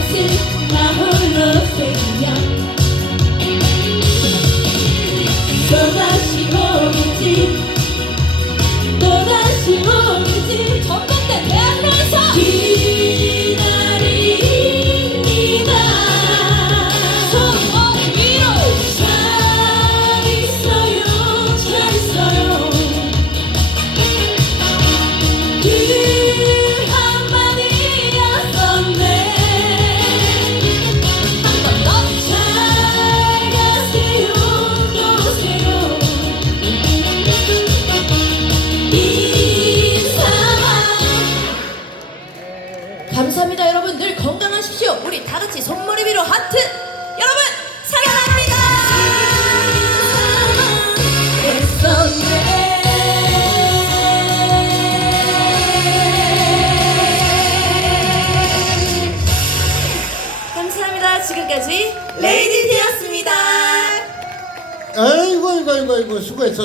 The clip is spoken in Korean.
것을 나 홀로 새기며 또다시 오겠지 또다시 오겠지. 감사합니다 여러분. 늘 건강하십시오. 우리 다 같이 손머리 위로 하트. 여러분 사랑합니다. 감사합니다. 지금까지 레이디티였습니다. 아이고 아이고 아이고 아이고. 수고했어